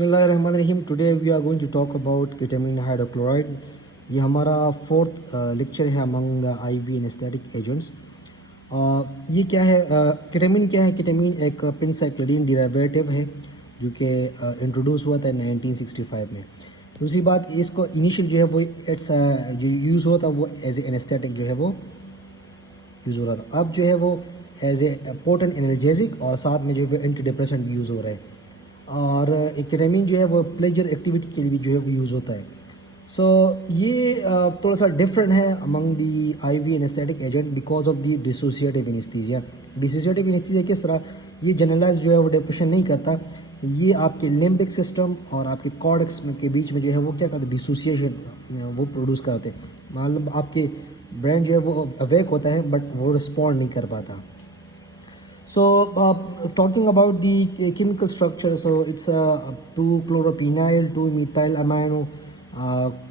बिस्मिल्लाहिर्रहमानिर्रहीम। Today we are going to talk about ketamine hydrochloride. ये हमारा फोर्थ लेक्चर है अमंग आईवी एनेस्थेटिक एजेंट्स। ये क्या है, केटामीन क्या है? केटामीन एक पेनिसाइक्लिन डेरिवेटिव है जो कि इंट्रोड्यूस हुआ था 1965 में। दूसरी बात, इसको इनिशियल जो है वो इट्स जो यूज़ हुआ था वो एज ए एनेस्थेटिक जो है वो यूज़ हो रहा था। अब जो है वो एज ए पोटेंट एनाल्जेसिक और साथ में जो है एंटी डिप्रेसेंट यूज़ हो रहा है। और केटामीन जो है वो प्लेजर एक्टिविटी के लिए भी जो है वो यूज़ होता है। सो ये थोड़ा सा डिफरेंट है among the IV anaesthetic agent because of the dissociative anaesthesia. Dissociative anaesthesia किस तरह? ये जनरलाइज जो है वो डिप्रेशन नहीं करता, ये आपके लिम्बिक सिस्टम और आपके कॉर्टेक्स के बीच में जो है वो क्या करते हैं, डिसोसिएशन वो प्रोड्यूस करते हैं। मतलब आपके ब्रेन जो है वो अवेक होता है बट वो रिस्पॉन्ड नहीं कर पाता। So, talking about the chemical structure, so it's 2-chloropenyl, 2-methylamino,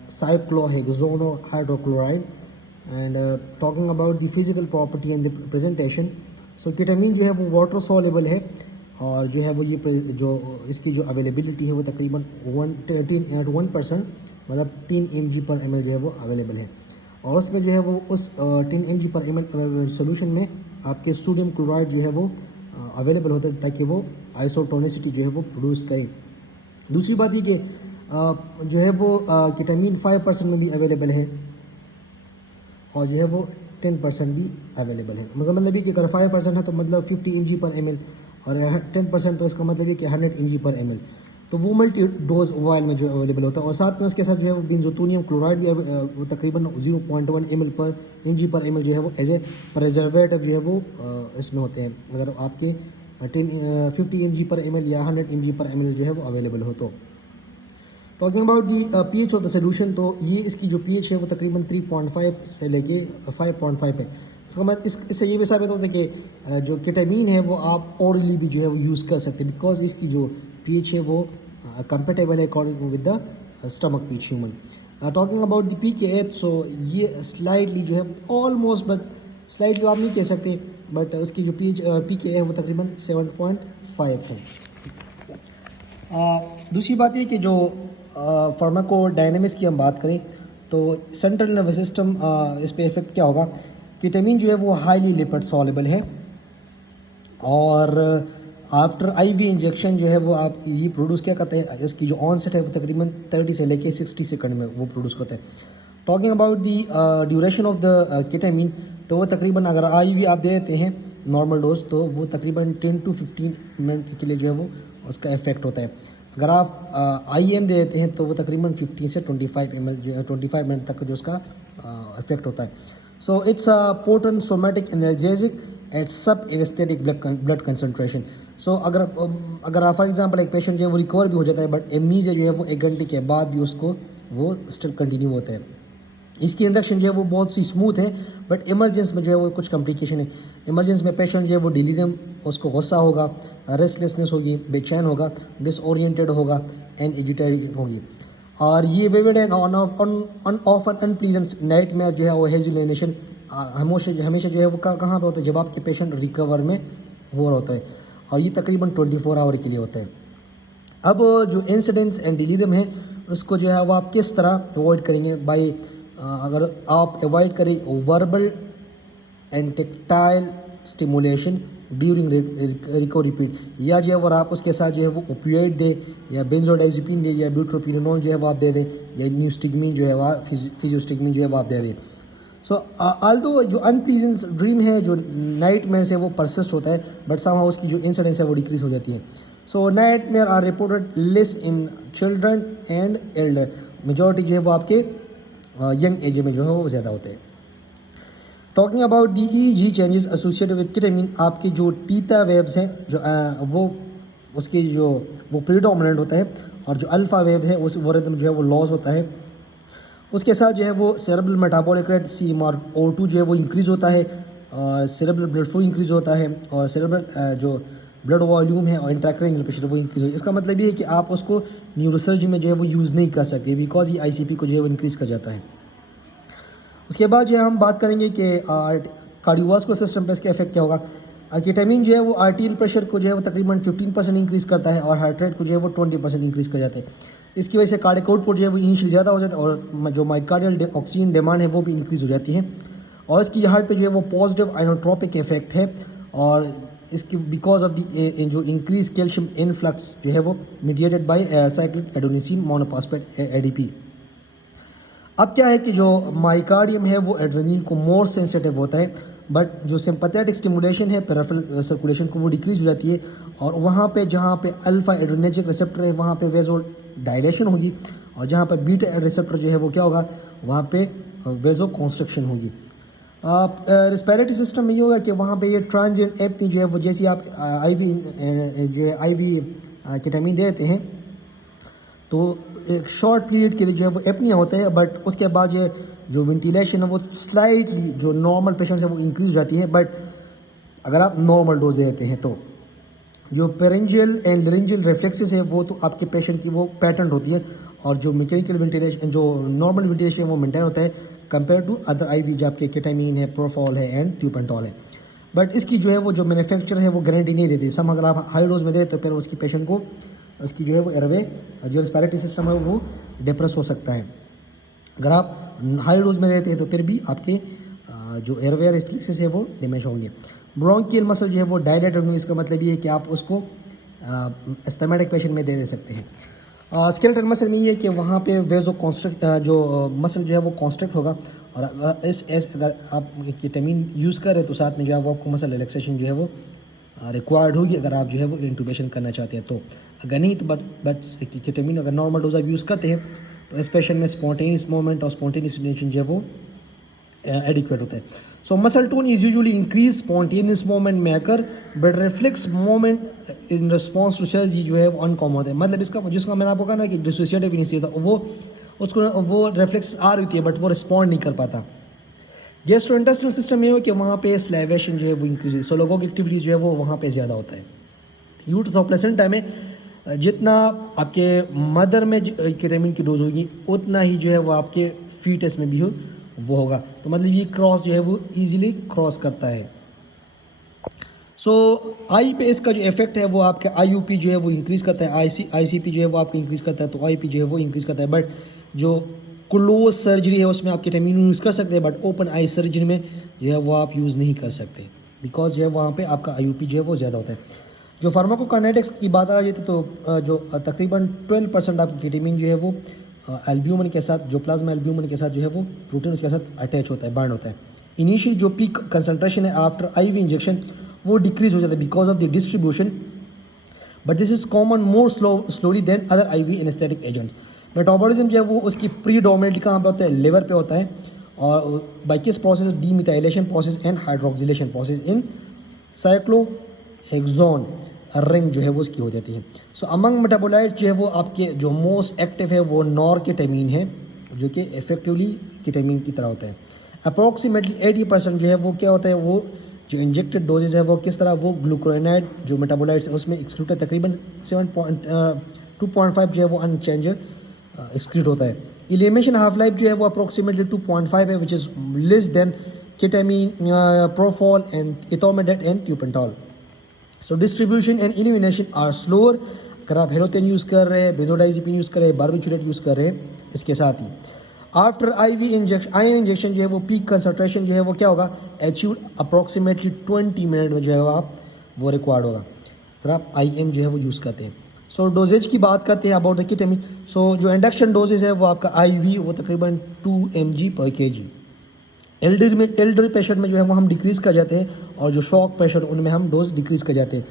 cyclohexono hydrochloride. And talking about the physical property and the presentation, so ketamine जो है वो water soluble है और जो है वो ये जो इसकी जो अवेलेबिलिटी है वो तकरीबन 1% मतलब 3 mg/ml जो है वो अवेलेबल है। और उसमें जो है वो उस 10 mg/ml सोल्यूशन में आपके सोडियम क्लोराइड जो है वो अवेलेबल होता है ताकि वो आइसोटोनिसिटी जो है वो प्रोड्यूस करे। दूसरी बात ये कि जो है वो केटामीन 5% में भी अवेलेबल है और जो है वो 10% भी अवेलेबल है। मतलब ये कि अगर 5% है तो मतलब 50 mg/ml और 10% तो इसका मतलब ये कि 100 mg/ml। तो वो मल्टी डोज वायल में जो अवेलेबल होता है और साथ में उसके साथ जो है वो बेंजोतोनियम क्लोराइड भी वो तकरीबन 0.1 mg/ml जो है वो एज ए प्रिजर्वेटिव जो है वो इसमें होते हैं। अगर आपके 50 mg/ml या 100 mg/ml जो है वो अवेलेबल हो तो। Talking about the pH of the solution, तो ये इसकी जो पीएच है वो तकरीबन 3.5 से लेके 5.5 है। इसका मतलब इससे ये भी साबित होता है कि जो केटामीन है वो आप ऑरली भी जो है वो यूज़ कर सकते हैं बिकॉज इसकी जो पीएच है वो कंपेटेबल है according with the stomach pH human. Talking about the PK, so ये स्लाइडली जो है ऑलमोस्ट बट स्लाइडली आप नहीं कह सकते बट उसकी जो पीके है वो तकरीबन 7.5 है। दूसरी बात ये कि जो फार्माकोडायनेमिक्स की हम बात करें तो सेंट्रल नर्वस सिस्टम इस पे इफेक्ट क्या होगा। केटामीन जो है वो हाईली लिपिड सॉल्युबल है और आफ्टर आईवी इंजेक्शन जो है वो आप ये प्रोड्यूस क्या करते हैं, इसकी जो ऑनसेट है वो तकरीबन 30 से लेके 60 सेकंड में वो प्रोड्यूस करते हैं। Talking about the duration of the केटामीन, तो वो तकरीबन अगर आईवी आप दे देते हैं नॉर्मल डोज तो वो तकरीबन 10 to 15 मिनट के लिए जो है वो उसका इफेक्ट होता है। अगर आप आईएम दे देते हैं तो वो तकरीबन 15 से 25 ml 25 मिनट तक जो उसका इफेक्ट होता है। So it's a potent somatic analgesic at sub anaesthetic blood concentration. So अगर आप फॉर एग्जांपल एक पेशेंट जो है वो रिकवर भी हो जाता है बट एमनीज़िया जो है वो 1 घंटे के बाद भी उसको वो स्टिल कंटिन्यू होता है। इसकी इंडक्शन जो है वो बहुत सी स्मूथ है बट इमरजेंसी में जो है वो कुछ कॉम्प्लिकेशन है। इमरजेंसी में पेशेंट जो है वो डिलीरियम, उसको गुस्सा होगा, रेस्टलेसनेस होगी, बेचैन होगा, डिसओरिएंटेड होगा एंड एजिटेटेड होगी। और ये vivid end of unpleasant night में जो है वो हेजुलिनेशन हमेशा जो है वो कहाँ पे होता है, जब आपके पेशेंट रिकवर में हो रहा होता है और ये तकरीबन 24 आवर के लिए होता है। अब जो इंसिडेंस एंड डिलीरियम है उसको जो है वो आप किस तरह अवॉइड करेंगे? बाई अगर आप अवॉइड करें verbal and tactile stimulation during recovery period, या जो है और आप उसके साथ जो है वो ओपियोइड दे या बेंजोडाइज़ेपिन दे या ब्यूट्रोपिनोन जो है वो आप दे दें या न्यूस्टिग्मिन जो है वो फिजियोस्टिग्मिन जो है वो आप दे दें। सो आल्दो जो अनप्लीजेंट ड्रीम है जो नाइट मेयर से वो परसिस्ट होता है बट समहाउ उसकी जो इंसिडेंस है वो डिक्रीज हो जाती है। So nightmare are reported less in children and elder, majority जो है वो आपके यंग एज में जो है वो ज़्यादा होते हैं। Talking about the EEG changes associated with केटामीन, आपकी जो टीटा वेव्स हैं जो वो उसकी जो वो प्रीडोमिनेंट होता है और जो अल्फ़ा वेव है उस वो रिदम जो है वो लॉस होता है। उसके साथ जो है वो सेरेब्रल मेटाबॉलिक रेट CMR2 जो है वो इंक्रीज़ होता है और सेरेब्रल ब्लड फ्लो इंक्रीज़ होता है और सेरेब्रल जो ब्लड वॉल्यूम है और इंट्राक्रैनियल प्रेशर वो इंक्रीज़ हो। इसका मतलब ये है कि आप उसको न्यूरोसर्जरी में जो है वो यूज़ नहीं कर सकते बिकॉज ये ICP को जो है वो इंक्रीज़ कर जाता है। उसके बाद जो है हम बात करेंगे कि कार्डियोवास्कुलर सिस्टम पर इसका इफेक्ट क्या होगा। केटामीन जो है वो आर्टियल प्रेशर को जो है वो तकरीबन 15% इंक्रीज़ करता है और हार्ट रेट को जो है वो 20% इंक्रीज़ कर जाता है। इसकी वजह से कार्डियक आउटपुट जो है वो इनिशियली ज़्यादा हो जाता है और जो माइकार्डियल ऑक्सीजन डिमांड है वो भी इंक्रीज़ हो जाती है और इसकी हार्ट पे जो है वो पॉजिटिव आइनोट्रोपिक इफेक्ट है और इसकी बिकॉज ऑफ द जो इंक्रीज कैल्शियम इनफ्लक्स जो है वो mediated by cyclic adenosine monophosphate ADP. अब क्या है कि जो माइकार्डियम है वो एड्रेनलिन को मोर सेंसिटिव होता है बट जो सिंपैथेटिक स्टिमुलेशन है पेरिफेरल सर्कुलेशन को वो डिक्रीज हो जाती है और वहाँ पे जहाँ पे अल्फा एड्रेनर्जिक रिसेप्टर है वहाँ पे वेजो डायलेशन होगी और जहाँ पे बीटा रिसेप्टर जो है वो क्या होगा वहाँ पे वेजो कॉन्स्ट्रक्शन होगी। रिस्पिरेटरी सिस्टम में ये होगा कि वहाँ पे ये ट्रांजिएंट एपनी जो है वो जैसे आप आईवी केटामीन देते हैं तो एक शॉर्ट पीरियड के लिए जो है वो एपनिया होता है बट उसके बाद जो वेंटिलेशन है वो स्लाइटली जो नॉर्मल पेशेंट है वो इंक्रीज हो जाती है बट अगर आप नॉर्मल डोज देते हैं तो जो पेरेंजियल एंड लेरेंजियल रिफ्लेक्सेस है वो तो आपके पेशेंट की वो पैटर्न होती है और जो मैकेनिकल वेंटिलेशन जो नॉर्मल वेंटिलेशन है वो मेंटेन होता है कंपेयर टू अदर आईवी जो आपके केटामीन है प्रोफॉल है एंड ट्यूपेंटॉल है बट इसकी जो है वो जो मैन्युफैक्चर है वो गारंटी नहीं देती। सम अगर आप हाई डोज में दे तो फिर उसकी पेशेंट को उसकी जो है वो एयरवे जो रेस्पिरेटरी सिस्टम है वो डिप्रेस हो सकता है। अगर आप हाई डोज में देते हैं तो फिर भी आपके जो एयरवे रिफ्लेक्सेस है वो डैमेज होंगे। ब्रोंकियल मसल जो है वो डायलेट होंगे, इसका मतलब ये है कि आप उसको एस्थमेटिक पेशेंट में दे सकते हैं। स्केलेटल मसल में ये है कि वहाँ पे वेजो कॉन्स्ट्रक्ट जो मसल जो है वो कॉन्स्ट्रक्ट होगा और अगर आप केटामीन यूज़ करें तो साथ में जो है वो आपको मसल रिलैक्सेशन जो है वो रिक्वायर्ड होगी अगर आप जो है वो इंटूबेशन करना चाहते हैं तो। अगर नहीं तो बट केटामीन अगर नॉर्मल डोज आप यूज़ करते हैं तो इस पेशेंट में स्पॉन्टेनियस मूवमेंट और स्पॉन्टेनियस रिलेशन जो है वो एडिक्वेट होता है। So muscle tone is usually increase spontaneous movement में आकर but reflex movement in response to surgery जो है वो अनकॉमन होता है। मतलब इसका जिसका मैंने आपको कहा ना कि डिसोसिएटिव इनिशिएटिव था वो उसको वो रिफ्लेक्स आ रही है बट वो रिस्पॉन्ड नहीं कर पाता। गैस्ट्रोइंटेस्टाइनल सिस्टम ये हो कि वहाँ पे स्लाइवेशन जो है वो इंक्रीज है, सो लोगों की एक्टिविटीज़ जो है वो वहाँ पे ज़्यादा होता है। यूट्रस ऑफ प्लेसेंटा में जितना आपके मदर में केटामीन की डोज होगी उतना ही जो है वो आपके फीटस में भी वो होगा। तो मतलब ये क्रॉस जो है वो इजीली क्रॉस करता है। सो आई पे इसका जो इफेक्ट है वो आपका आईयूपी जो है वो इंक्रीज़ करता है, आईसीपी जो है वो आपका इंक्रीज़ करता है तो आईपी जो है वो इंक्रीज़ करता है। बट जो क्लोज सर्जरी है उसमें आप केटामीन यूज़ कर सकते हैं बट ओपन आई सर्जरी में जो है वो आप यूज़ नहीं कर सकते बिकॉज जो है वहाँ पे आपका आईयूपी जो है वो ज़्यादा होता है। जो फार्माकोकाइनेटिक्स की बात आ जाती तो जो तकरीबन 12% आपकी केटामीन जो है वो एल्ब्यूमिन के साथ जो प्लाज्मा एल्ब्यूमिन के साथ जो है वो प्रोटीन उसके साथ अटैच होता है, बाइंड होता है। इनिशियली जो पीक कंसंट्रेशन है आफ्टर आईवी इंजेक्शन वो डिक्रीज हो जाता है because of the distribution but this is common more slowly than other IV anaesthetic agents. Metabolism जो है वो उसकी प्रीडोमिनेटली कहाँ पे होता है, लिवर पे होता है और बाई किस process, demethylation process and hydroxylation process in cyclohexanone ring जो है वो उसकी हो जाती है। सो अमंग मेटाबोलाइट जो है वो आपके जो मोस्ट एक्टिव है वो नॉरकेटामीन है जो कि इफेक्टिवली केटामीन की तरह होता है। अप्रॉक्सीमेटली 80% जो है वो क्या होता है, वो जो इंजेक्टेड डोजेज है वो किस तरह वो ग्लूकोनाइड जो मेटाबोलाइट्स है उसमें एक्सक्लूड है, तकरीबन 2.5 जो है वो अनचेंज एक्सक्रीट होता है। इलिमिनेशन हाफ लाइफ जो है वो अप्रॉक्सीमेटली 2.5 है which is less than ketamine, propofol and etomidate and thiopental. So distribution and elimination are slower. अगर आप हेरोटेन यूज़ कर रहे हैं, बेंजोडाइज़ेपिन यूज़ कर रहे हैं, बार्बिटूरेट यूज़ कर रहे हैं, इसके साथ ही after IV injection IM injection जो है वो पीक कंसंट्रेशन जो है वो क्या होगा, अचीव अप्रॉक्सीमेटली 20 मिनट में जो है आप वो रिक्वायर्ड होगा अगर आप IM जो है वो यूज़ करते हैं। सो डोजेज की बात करते हैं अबाउट द केटामीन। सो जो इंडक्शन डोजेज है वो आपका IV वो तकरीबन 2 mg पर kg। एल्डर पेशेंट में जो है वो हम डिक्रीज़ कर जाते हैं और जो शॉक पेशेंट उनमें हम डोज डिक्रीज़ कर जाते हैं।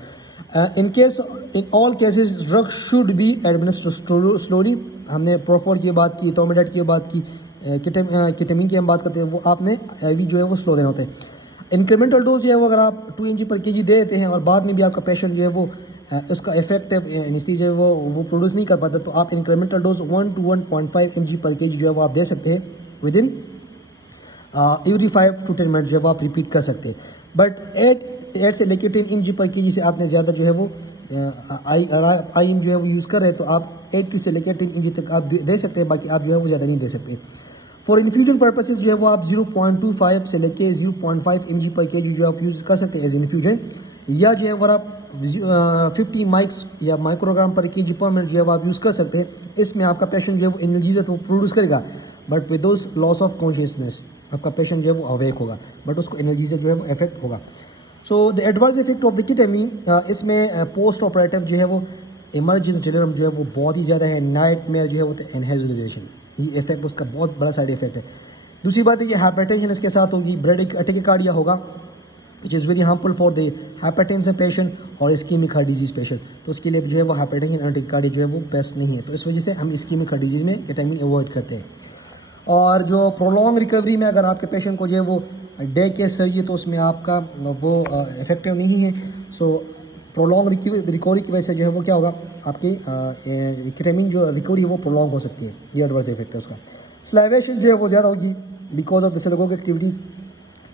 In all cases drug should be administer slowly. हमने प्रोफोल की बात की, इथोमेडेट की बात की, केटामीन की हम बात करते हैं वो आपने IV जो है वो स्लो देना होता है। इंक्रीमेंटल डोज जो है वो अगर आप 2 mg पर kg दे देते हैं और बाद में भी आपका पेशेंट जो है वो इसका इफेक्टिव एनेस्थीसिया वो प्रोड्यूस नहीं कर पाता तो आप इंक्रीमेंटल डोज 1 to 1.5 mg पर kg जो है वो आप दे सकते हैं with in every 5 to 10 minute जो है वो आप रिपीट कर सकते हैं। बट 8 से लेकर 10 mg पर kg से आपने ज़्यादा जो है वो IM जो है वो यूज़ कर रहे हैं तो आप 8 से लेकर 10 mg तक आप दे सकते हैं, बाकी आप जो है वो ज़्यादा नहीं दे सकते। फॉर इन्फ्यूजन पर्पसेस जो है वो आप 0.25 से लेके 0.5 mg पर kg जो आप यूज़ कर सकते हैं एज इन्फ्यूजन, या जो है वो आप 50 माइक्स या माइक्रोग्राम पर kg पर मिनट जो है वो आप यूज़ कर सकते हैं। इसमें आपका पेशेंट जो है वो एनर्जीज है तो प्रोड्यूस करेगा, but with those loss of consciousness आपका पेशेंट जो है वो अवेक होगा, बट उसको एनर्जी से जो है वो इफेक्ट होगा। So the adverse effect of the केटामीन, इसमें पोस्ट ऑपरेटिव जो है वो इमरजेंसी डिलीरम जो है वो बहुत ही ज़्यादा है, नाइट मेयर जो है वो एनहेजुलाइजेशन, ये इफेक्ट उसका बहुत बड़ा साइड इफेक्ट है। दूसरी बात है कि हाइपरटेंशन इसके साथ होगी, ब्रेड अटेकिकार्डिया होगा which is very harmful for the hypertension patient और इस्कीमिक हार्ट डिजीज़ पेशेंट, तो उसके लिए जो है वो हाइपरटेंशन अटेकिकार्डिया जो है वो बेस्ट नहीं है, तो इस वजह से हम इस्कीमिक हार्ट डिजीज़ में केटामीन अवॉइड करते हैं। और जो प्रोलॉन्ग रिकवरी में अगर आपके पेशेंट को जो है वो डे केस चाहिए तो उसमें आपका वो इफेक्टिव नहीं है। सो प्रोलॉन्ग रिकवरी की वजह से जो है वो क्या होगा, आपकी केटामीन जो रिकवरी है वो प्रोलॉन्ग हो सकती है, ये एडवर्स इफेक्ट है उसका। स्लाइवेशन जो है वो ज़्यादा होगी बिकॉज ऑफ द सेलेगोग एक्टिविटीज़,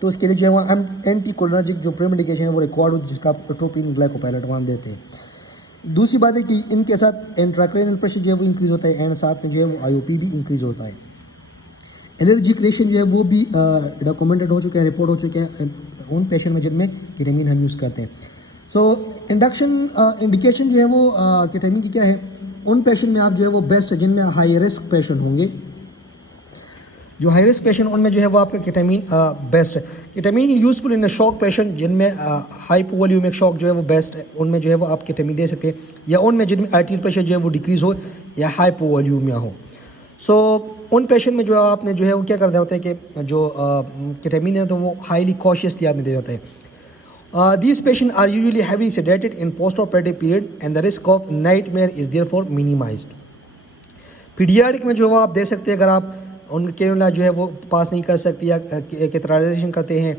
तो उसके लिए जो है वो एंटी कोलिनर्जिक जो प्री मेडिकेशन है वो रिक्वायर्ड होती है, जिसका एट्रोपिन ग्लाइकोपाइलेट हम देते हैं। दूसरी बात है कि इनके साथ इंट्राक्रैनियल प्रेशर जो है वो इंक्रीज़ होता है एंड साथ में जो है वो IOP भी इंक्रीज़ होता है। एलर्जिक रिएक्शन जो है वो भी डॉक्यूमेंटेड हो चुके हैं, रिपोर्ट हो चुके हैं उन पेशेंट में जिनमें केटामीन हम यूज़ करते हैं। सो इंडिकेशन जो है वो केटामीन की क्या है, उन पेशेंट में आप जो है वो बेस्ट है जिनमें हाई रिस्क पेशेंट होंगे, जो हाई रिस्क पेशेंट उनमें जो है वो आपका केटामीन बेस्ट है। केटामीन यूजफुल इन शॉक पेशेंट जिनमें हाइपोवॉल्यूमिक शॉक जो है वो बेस्ट है, उनमें जो है वो आप केटामीन दे सकते हैं, या उनमें जिनमें आर्टियल प्रेशर जो है वो डिक्रीज़ हो या हाइपोवॉल्यूमिया हो। सो उन पेशेंट में जो आपने जो है वो क्या करना होता है कि जो केटामीन है तो वो हाईली कॉशियसली आपने देना होता है। These patients are usually heavily sedated in post-operative period and the risk of nightmare is therefore minimized. Paediatric में जो वो आप दे सकते हैं, अगर आप उनके जो है वो पास नहीं कर सकते या कैथेटराइजेशन करते हैं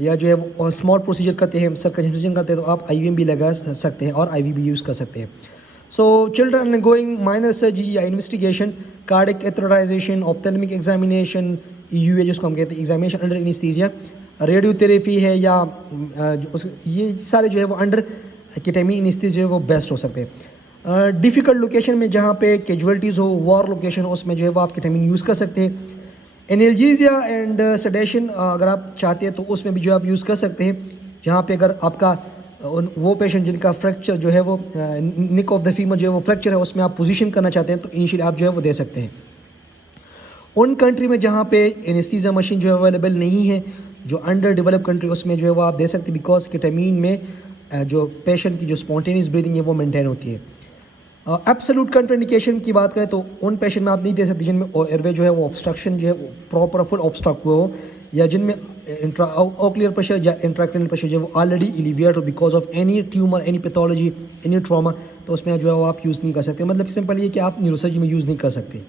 या जो है वो स्मॉल प्रोसीजर करते हैं, सर्कमसिजन करते हैं, तो आप IUM भी लगा सकते हैं और IV भी यूज़ कर सकते हैं। So children undergoing minor surgery या investigation, cardiac catheterisation, ophthalmic examination, EUA जिसको हम कहते हैं एग्जामिनेशन अंडर एनेस्थीसिया, रेडियोथेरेपी है या ये सारे जो है वो अंडर केटामीन एनेस्थीसिया जो है वो बेस्ट हो सकते हैं। डिफ़िकल्ट लोकेशन में जहाँ पे कैजुअलिटीज़ हो, वॉर लोकेशन हो, उसमें जो है वो आप केटामीन यूज़ कर सकते हैं। एनाल्जेसिया एंड सेडेशन अगर आप चाहते हैं तो उसमें भी जो आप यूज़ कर सकते हैं, जहाँ पे अगर आपका वो पेशेंट जिनका फ्रैक्चर जो है वो निक ऑफ द फीमर जो है वो फ्रैक्चर है, उसमें आप पोजीशन करना चाहते हैं तो इनिशियली आप जो है वो दे सकते हैं। उन कंट्री में जहाँ पे एनेस्थीसिया मशीन जो है अवेलेबल नहीं है, जो अंडर डेवलप कंट्री, उसमें जो है वो आप दे सकते हैं, बिकॉज केटामीन में जो पेशेंट की जो स्पॉन्टेनियस ब्रीदिंग है वो मेंटेन होती है। एब्सोल्यूट कंट्राइंडिकेशन की बात करें तो उन पेशेंट में आप नहीं दे सकते जिनमें एयरवे जो है वो ऑब्स्ट्रक्शन जो है प्रॉपर फुल ऑब्स्ट्रक्ट हुआ हो, या जिनमें ओक्लियर प्रेशर या इंट्राक्रैनियल प्रेशर जो है वो ऑलरेडी एलिविएट हो because of any tumour, any pathology, any trauma, तो उसमें जो है वो आप यूज़ नहीं कर सकते। मतलब सिंपल ये कि आप न्यूरोसर्जरी में यूज़ नहीं कर सकते।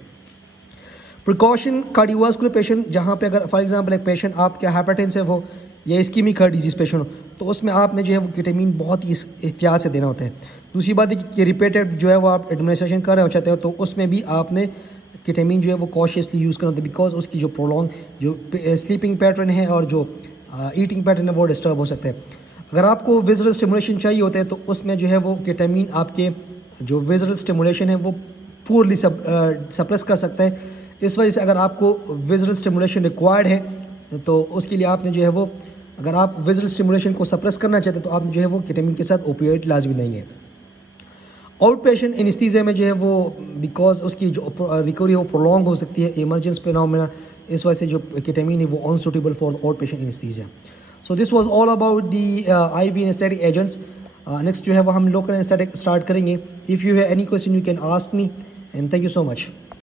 प्रिकॉशन कार्डियोवास्कुलर पेशेंट, जहाँ पे अगर फॉर एग्जांपल एक पेशेंट आपके हाइपरटेंसिव हो या इस्कीमिक हार्ट डिजीज़ पेशेंट हो, तो उसमें आपने जो है वो केटामीन बहुत ही एहतियात से देना होता है। दूसरी बात है कि रिपीटेड जो है वो आप एडमिनिस्ट्रेशन कर रहे हो चाहते हो, तो उसमें भी आपने केटामीन जो है वो कॉशियसली यूज़ करना होता है, बिकॉज उसकी जो प्रोलॉन्ग जो स्लीपिंग पैटर्न है और जो ईटिंग पैटर्न है वो डिस्टर्ब हो सकता है। अगर आपको विजुअल स्टिमुलेशन चाहिए होता है तो उसमें जो है वो केटामीन आपके जो विजुअल स्टिमुलेशन है वो पूरली सप्रेस कर सकता है। इस वजह से अगर आपको विजुअल स्टिमुलेशन रिक्वायर्ड है तो उसके लिए आपने जो है वो, अगर आप विजुअल स्टिमुलेशन को सप्रेस करना चाहते हैं तो आपने जो है वो केटामीन के साथ ओपियोइड लाजमी नहीं है। आउट पेशेंट एनेस्थीसिया में जो है वो बिकॉज उसकी जो रिकवरी है वो प्रोलॉन्ग हो सकती है, इमरजेंस फिनोमेना, इस वजह से जो केटामीन है वो unsuitable for out patient anaesthesia. So this was all about the IV anaesthetic agents. Next जो है वो हम लोकल एनेस्थेटिक स्टार्ट करेंगे। If you have any question you can ask me and thank you so much.